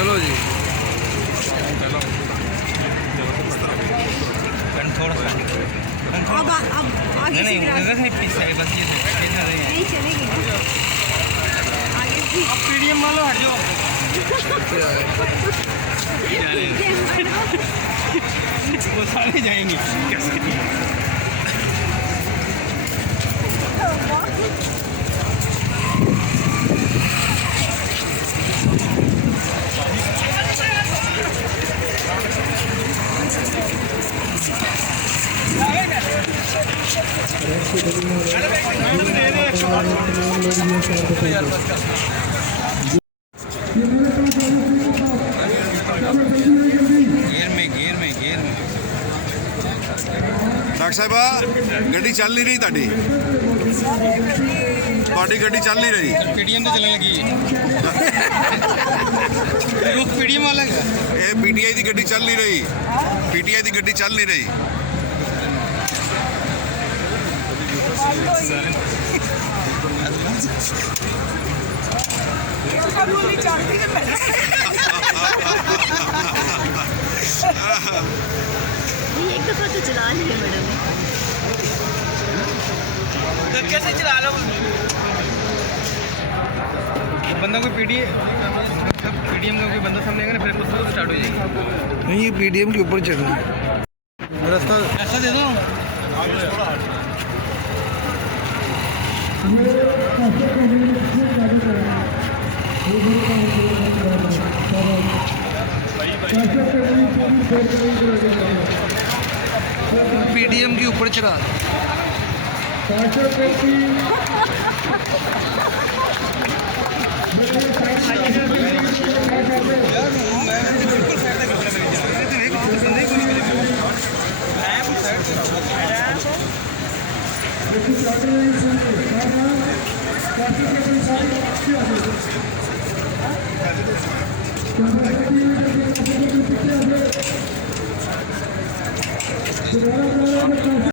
चलो जी अब आगे से नहीं चलेगी आगे से मीडियम वालों हट जाओ वो सारे जाएंगे डॉक्टर साहिबा गड्डी चल नहीं रही ਤੁਹਾਡੀ गड्डी चल नहीं रही पीडीएम तो चलने लगी है पीडीएम वाला ये पीटीआई की गड्डी चल नहीं रही पीटीआई की गड्डी चल नहीं रही एक दफा तो चला लिए मैडम कैसे चला लो बंदा कोई पीडीएम का कोई बंदा सामने आएगा ना फिर कुछ स्टार्ट हो जाएगी नहीं ये पीडीएम के ऊपर चढ़ना रास्ता ऐसा दे दो पीडीएम के ऊपर चढ़ा